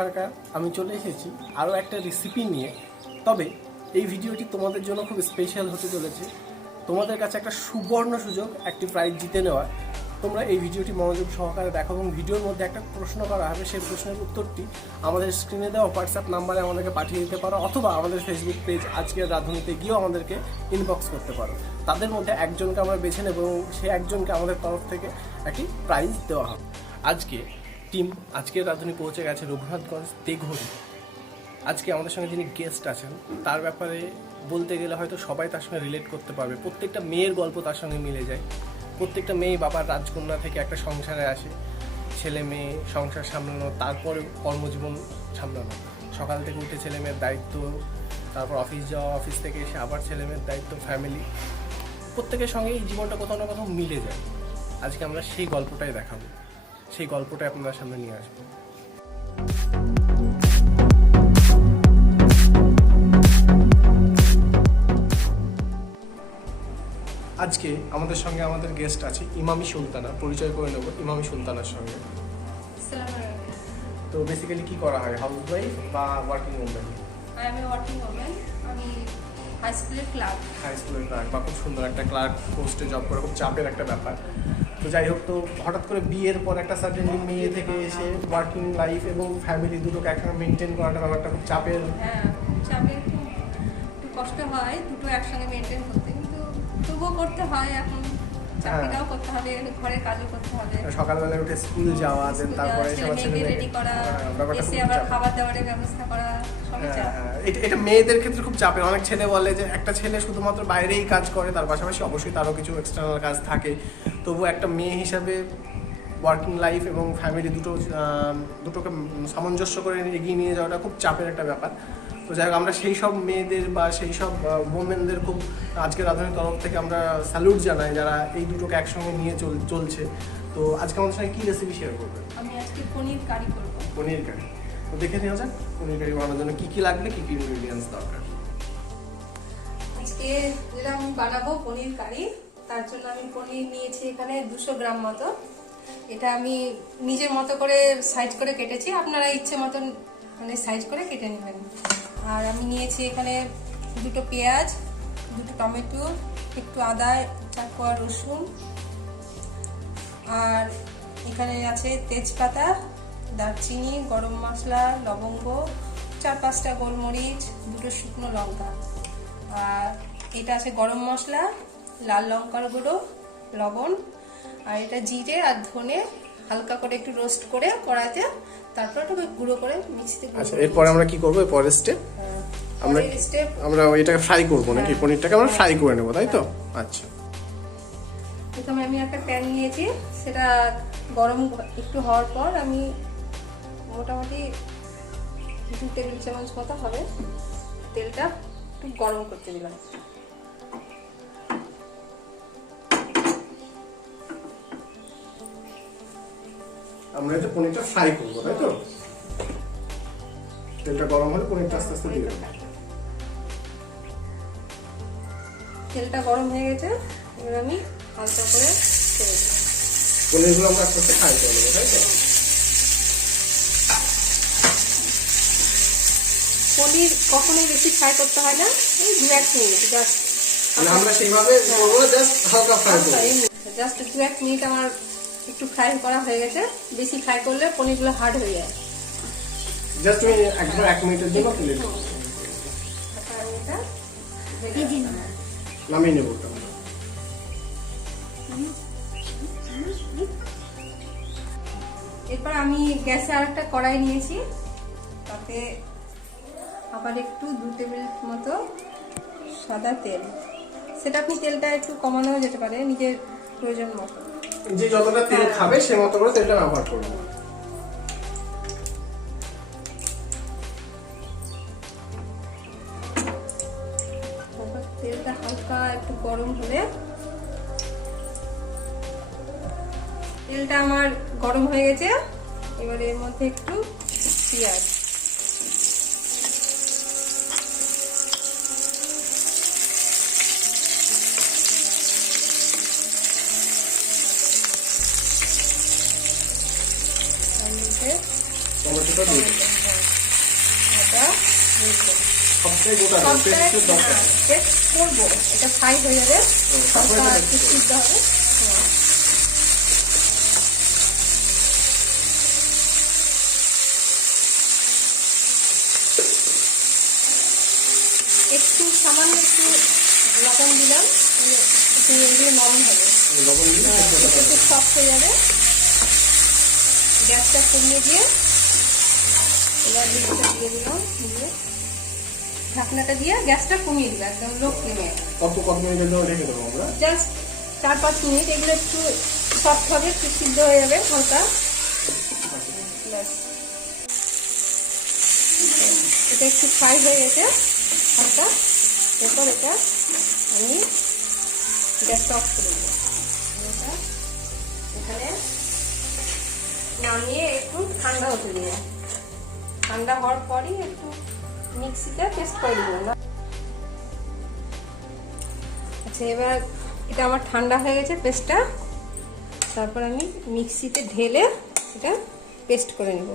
সরকার আমি চলে এসেছি আরও একটা রেসিপি নিয়ে। তবে এই ভিডিওটি তোমাদের জন্য খুব স্পেশাল হতে চলেছে। তোমাদের কাছে একটা সুবর্ণ সুযোগ একটি প্রাইজ জিতে নেওয়া। তোমরা এই ভিডিওটি মনোযোগ সহকারে দেখো এবং ভিডিওর মধ্যে একটা প্রশ্ন করা হবে, সেই প্রশ্নের উত্তরটি আমাদের স্ক্রিনে দেওয়া হোয়াটসঅ্যাপ নাম্বারে আমাদেরকে পাঠিয়ে দিতে পারো, অথবা আমাদের ফেসবুক পেজ আজকের রাঁধুনিতে গিয়েও আমাদেরকে ইনবক্স করতে পারো। তাদের মধ্যে একজনকে আমরা বেছে নেব এবং সেই একজনকে আমাদের তরফ থেকে একটি প্রাইজ দেওয়া হবে। আজকের রাঁধুনি পৌঁছে গেছে রঘুনাথগঞ্জ তেঘরি। আজকে আমাদের সঙ্গে যিনি গেস্ট আছেন তার ব্যাপারে বলতে গেলে হয়তো সবাই তার সঙ্গে রিলেট করতে পারবে। প্রত্যেকটা মেয়ের গল্প তার সঙ্গে মিলে যায়। প্রত্যেকটা মেয়ে বাবার রাজকন্যা থেকে একটা সংসারে আসে, ছেলে মেয়ে সংসার সামলানো, তারপরে কর্মজীবন সামলানো, সকাল থেকে উঠে ছেলে মেয়ের দায়িত্ব, তারপর অফিস যাওয়া, অফিস থেকে এসে আবার ছেলে মেয়ের দায়িত্ব, ফ্যামিলি, প্রত্যেকের সঙ্গে এই জীবনটা কোথাও না কোথাও মিলে যায়। আজকে আমরা সেই গল্পটাই দেখাবো, সেই গল্পটাই আপনাদের সামনে নিয়ে আসবো। আজকে আমাদের সঙ্গে আমাদের গেস্ট আছে ইমামি সুলতানা। পরিচয় করে নেব ইমামি সুলতানার সঙ্গে। তো বেসিক্যালি কি করা হয়, হাউস ওয়াইফ বা working woman? I M a working woman. আমি হাই স্কুলের ক্লার্ক বা খুব সুন্দর একটা ক্লার্ক পোস্টে জব করে, খুব চাপের একটা ব্যাপার। তো যাই হোক, তো হঠাৎ করে বিয়ের পর একটা সার্টেনলি মেয়ে থেকে এসে ওয়ার্কিং লাইফ এবং ফ্যামিলি দুটোকে একসঙ্গে মেনটেন করাটা ব্যাপারটা খুব চাপের। হ্যাঁ, চাপের, একটু কষ্ট হয় দুটো একসঙ্গে মেনটেন করতে, কিন্তু তবুও করতে হয়। এখন চাকরিটাও করতে হবে, ঘরের কাজও করতে হবে, সকালবেলা উঠে স্কুল যাওয়া, দেন তারপরে ছেলেমেয়েকে রেডি করা, এসে আবার খাবার দাবারের ব্যবস্থা করা, সবই চাপ। এটা মেয়েদের ক্ষেত্রে খুব চাপের। অনেক ছেলে বলে যে একটা ছেলে শুধুমাত্র বাইরেই কাজ করে, তার পাশাপাশি অবশ্যই তারও কিছু এক্সটার্নাল কাজ থাকে। তবু একটা মেয়ে হিসাবে ওয়ার্কিং লাইফ এবং ফ্যামিলি দুটোকে সামঞ্জস্য করে এগিয়ে নিয়ে যাওয়াটা খুব চাপের একটা ব্যাপার। তো যাই হোক, আমরা সেই সব মেয়েদের বা সেই সব ওমেনদের খুব আজকে রাঁধুনির তরফ থেকে আমরা স্যালুট জানাই, যারা এই দুটোকে একসঙ্গে নিয়ে চলছে। তো আজকে আমাদের সঙ্গে কী রেসিপি শেয়ার করবেন? আমি আজকে পনির কারি করব। পনির কারি। তো দেখে নেওয়া যাক পনির কারি বানানোর জন্য কী কী লাগবে, কী কী ইনগ্রিডিয়েন্টস দরকার। আজকে যেটা আমি বানাবো পনির কারি, তার জন্য আমি পনির নিয়েছি এখানে 200 গ্রাম মতো। এটা আমি নিজের মতো করে সাইজ করে কেটেছি, আপনারা ইচ্ছে মতন মানে সাইজ করে কেটে নেবেন। আর আমি নিয়েছি এখানে 2টো পেঁয়াজ, 2টো টমেটো, একটু আদা, 4 কোয়া রসুন, আর এখানে আছে তেজপাতা, দারচিনি, গরম মশলা, লবঙ্গ, 4-5টা গোলমরিচ, 2টো শুকনো লঙ্কা, আর এটা আছে গরম মশলা, লাল লঙ্কার গুঁড়ো, লবণ, আর এটা জিরে আর ধনে হালকা করে একটু রোস্ট করে কড়াইতে, তারপর একটু গুঁড়ো করে মিক্সিতে। আচ্ছা, এরপর আমরা কি করব? পরের স্টেপ আমরা এটাকে ফ্রাই করব নাকি? পনিরটাকে আমরা ফ্রাই করে নেব, তাই তো? আচ্ছা, প্রথমে আমি একটা প্যান নিয়েছি, সেটা গরম একটু হওয়ার পর আমি মোটামুটি 2 টেবিল চামচ মতো হবে তেলটা একটু গরম করতে দিলাম। আমরা এটা পনিরটা ফ্রাই করব, তাই তো? তেলটা গরম হলে পনিরটা আস্তে আস্তে দিয়ে দেব। তেলটা গরম হয়ে গেছে, এবার আমি হালকা করে ছেড়ে দিই। পনিরগুলো আমরা আস্তে আস্তে ফ্রাই করে নেব, তাই তো? পনির কখনোই বেশি ফ্রাই করতে হয় না, এই 2-1 মিনিট জাস্ট। মানে আমরা সেইভাবে করব, জাস্ট হালকা ফ্রাই করব। জাস্ট 2-1 মিনিট আমার একটু ফ্রাই করা হয়ে গেছে। বেশি ফ্রাই করলে পনিরগুলো হার্ড হয়ে যায়। জাস্ট আমি একবার 1 মিনিটের জন্য তুলে দেব। নামিয়ে নেব ওটা। এরপর আমি গ্যাসে আরেকটা কড়াই নিয়েছি, তাতে আবার একটু 2 টেবিল মতো সাদা তেল। সেটা আপনি তেলটা একটু কমানো যেতে পারে নিজের প্রয়োজন মতো, যে যতটা তেল খাবে সে মতো করে তেলটা ব্যবহার করব। তেলটা হালকা একটু গরম হলে, তেলটা আমার গরম হয়ে গেছে, এবার এর মধ্যে একটু পেঁয়াজ, টমেটোটা দিয়ে দিলাম। সবটাই গোটা পেস্টের দরকার। পেস্ট করবো, এটা ফ্রাই হয়ে যাবে, তারপরে হালকা এটা একটু সিদ্ধ হবে। একটু সামান্য একটু লবণ দিলাম, এগুলো নরম হবে, লবণ দিয়ে একটু সফট হয়ে যাবে। গ্যাসটা কমিয়ে দিয়ে এবার ডিমটা দিয়ে দিলাম, দিয়ে ঢাকনাটা দিয়ে গ্যাসটা কমিয়ে দিলাম একদম লো ফ্লেমে। কত মিনিটের জন্য ঢেকে দেবো আমরা? Just 4-5 minute. এগুলো একটু সফট হবে, একটু সিদ্ধ হয়ে যাবে হালকা। ব্যাস, এটা একটু ফ্রাই হয়ে গেছে হালকা। এরপর এটা আমি গ্যাসটা অফ করে দেবো। এটা এখানে নামিয়ে একটু ঠান্ডা হতে দেবো। ঠান্ডা হওয়ার পরই একটু মিক্সিতে পেস্ট করে দেবো না। আচ্ছা, এবার এটা আমার ঠান্ডা হয়ে গেছে পেস্টটা। তারপর আমি মিক্সিতে ঢেলে এটা পেস্ট করে নেব।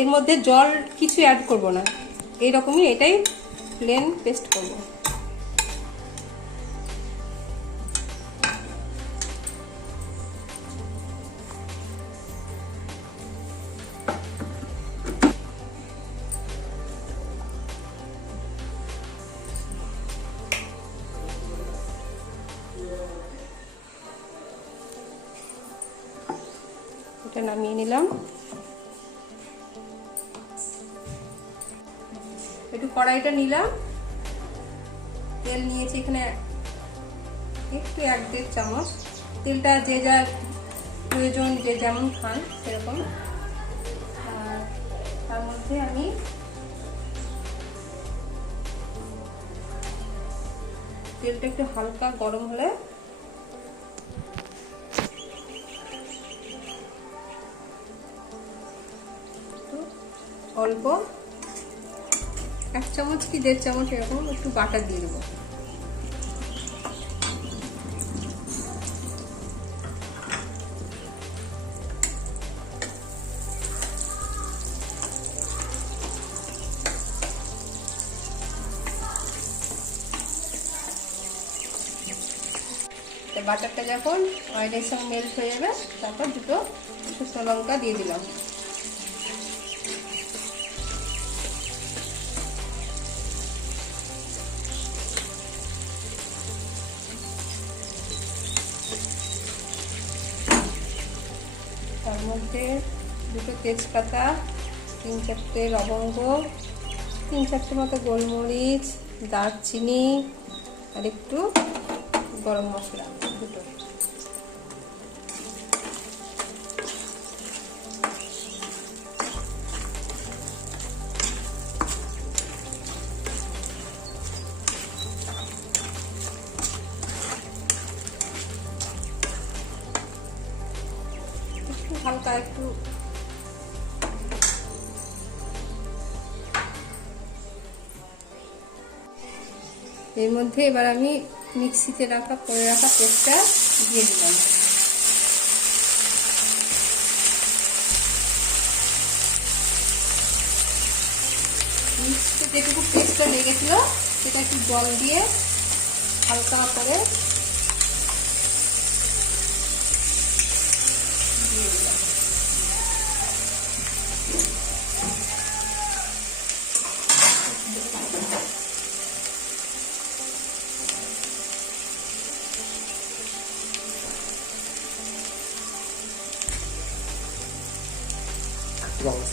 এর মধ্যে জল কিছু অ্যাড করব না, এইরকমই এটাই প্লেন পেস্ট করব। এটা নামিয়ে নিলাম। একটু কড়াইটা নিলাম, তেল নিয়েছি এখানে একটু 1-1.5 চামচ। তেলটা যে যার প্রয়োজন, যে যেমন খান সেরকম। আর তার মধ্যে আমি তেলটা একটু হালকা গরম হলে অল্প 1 চামচ কি 1.5 চামচ এরকম একটু বাটার দিয়ে দেবো। বাটারটা যখন অয়েলের সঙ্গে মেল্ট হয়ে যাবে, তারপর দুটো শুকনো লঙ্কা দিয়ে দিলাম। তার মধ্যে দুটো তেজপাতা, 3-4টে লবঙ্গ, 3-4টে মতো গোলমরিচ, দারচিনি আর একটু গরম মশলা দুটো। হালকা একটু এর মধ্যে এবার আমি মিক্সিতে করে রাখা পেস্টটা দিয়ে দিলাম। মিক্সিতে যেটুকু পেস্টটা লেগেছিল সেটা একটু জল দিয়ে হালকা করে দিয়ে দিলাম।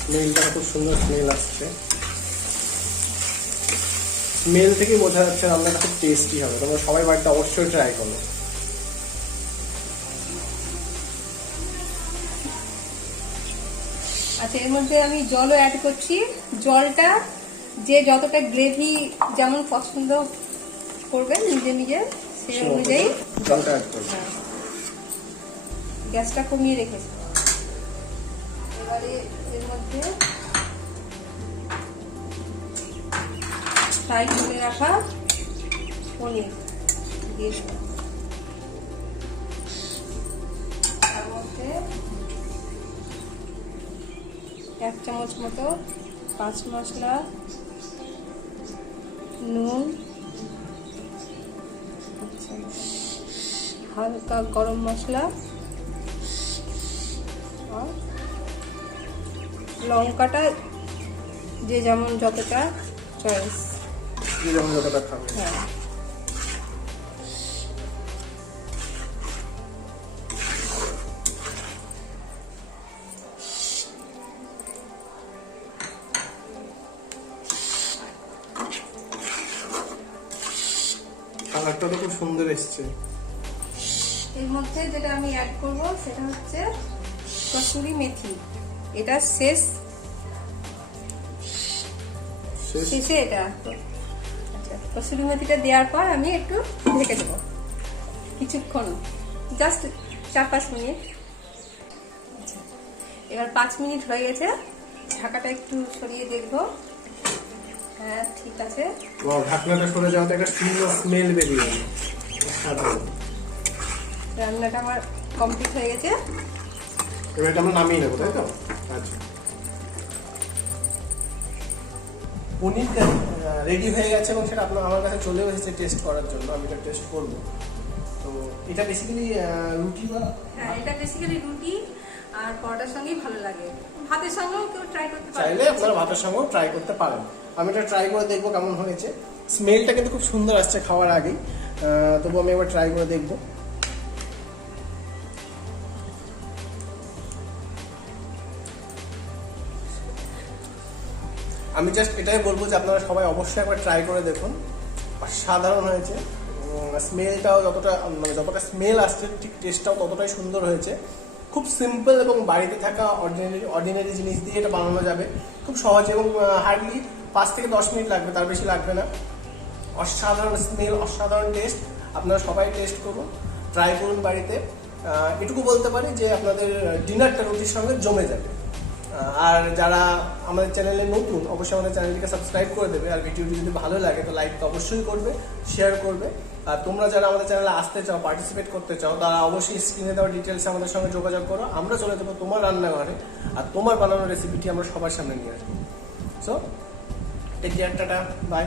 স্মেলটা খুব সুন্দর স্মেল আসছে। স্মেল থেকে বোঝা যাচ্ছে রান্নাটা খুব টেস্টি হবে। তোমরা সবাই বাড়িতে অবশ্যই ট্রাই করো। আচ্ছা, এর মধ্যে আমি জলও অ্যাড করছি। জলটা যে যতটা গ্রেভি যেমন পছন্দ করবেন নিজে নিজে সেই অনুযায়ী জলটা অ্যাড করবে। গ্যাসটা কমিয়ে রেখেছি। এবারে এর মধ্যে ফ্রাই করে রাখা পনির দিয়ে দেব। তার মধ্যে 1 চামচ মতো 5 মশলা, নুন, আচ্ছা, হালকা গরম মশলা আর লঙ্কাটা যে যেমন যতটা চয়েস। যেমন যতটা খাবে। হ্যাঁ, কালারটা তো খুব সুন্দর এসছে। এর মধ্যে যেটা আমি অ্যাড করব সেটা হচ্ছে কসুরি মেথি। এটা শেষে এটা। আচ্ছা, কসুরি মেথিটা দেওয়ার পর আমি একটু ঢেকে দেবো কিছুক্ষণ, জাস্ট 4-5 মিনিট। আচ্ছা, এবার 5 মিনিট হয়ে গেছে, ঢাকাটা একটু সরিয়ে দেখবো। হ্যাঁ, ঠিক আছে। ঢাকনাটা সরে যাওয়াতে একটা সুন্দর স্মেল বেরিয়ে গেল। রান্নাটা আমার কমপ্লিট হয়ে গেছে। এবার এটা আমরা নামিয়ে নেবো, তাই তো? আচ্ছা, পনির রেডি হয়ে গেছে এবং সেটা আপনার আমার কাছে চলেও এসেছে টেস্ট করার জন্য। আমি এটা টেস্ট করবো। তো এটা বেসিক্যালি রুটি বা হ্যাঁ, এটা বেসিক্যালি রুটি আর পরোটার সঙ্গেই ভালো লাগে। ভাতের সঙ্গেও কেউ ট্রাই করতে পারে। চাইলে আপনারা ভাতের সঙ্গেও ট্রাই করতে পারেন। আমি এটা ট্রাই করে দেখবো কেমন হয়েছে। স্মেলটা কিন্তু খুব সুন্দর আসছে খাওয়ার আগেই। তবু আমি একবার ট্রাই করে দেখবো। আমি জাস্ট এটাই বলবো যে আপনারা সবাই অবশ্যই একবার ট্রাই করে দেখুন। সাধারণ হয়েছে, স্মেলটাও যতটা স্মেল আসছে ঠিক টেস্টটাও ততটাই সুন্দর হয়েছে। খুব সিম্পল এবং বাড়িতে থাকা অর্ডিনারি জিনিস দিয়ে এটা বানানো যাবে খুব সহজে এবং হার্ডলি 5 থেকে 10 মিনিট লাগবে, তার বেশি লাগবে না। অসাধারণ স্মেল, অসাধারণ টেস্ট। আপনারা সবাই টেস্ট করুন, ট্রাই করুন বাড়িতে। এটুকু বলতে পারি যে আপনাদের ডিনারটা রুটির সঙ্গে জমে যাবে। আর যারা আমাদের চ্যানেলে নতুন, অবশ্যই আমাদের চ্যানেলটিকে সাবস্ক্রাইব করে দেবে। আর ভিডিওটি যদি ভালো লাগে তো লাইক তো অবশ্যই করবে, শেয়ার করবে। আর তোমরা যারা আমাদের চ্যানেলে আসতে চাও, পার্টিসিপেট করতে চাও, তারা অবশ্যই স্ক্রিনে দেওয়া ডিটেলসে আমাদের সঙ্গে যোগাযোগ করো। আমরা চলে যাবো তোমার রান্নাঘরে আর তোমার বানানোর রেসিপিটি আমরা সবার সামনে নিয়ে আসবো। So take care, tata, by.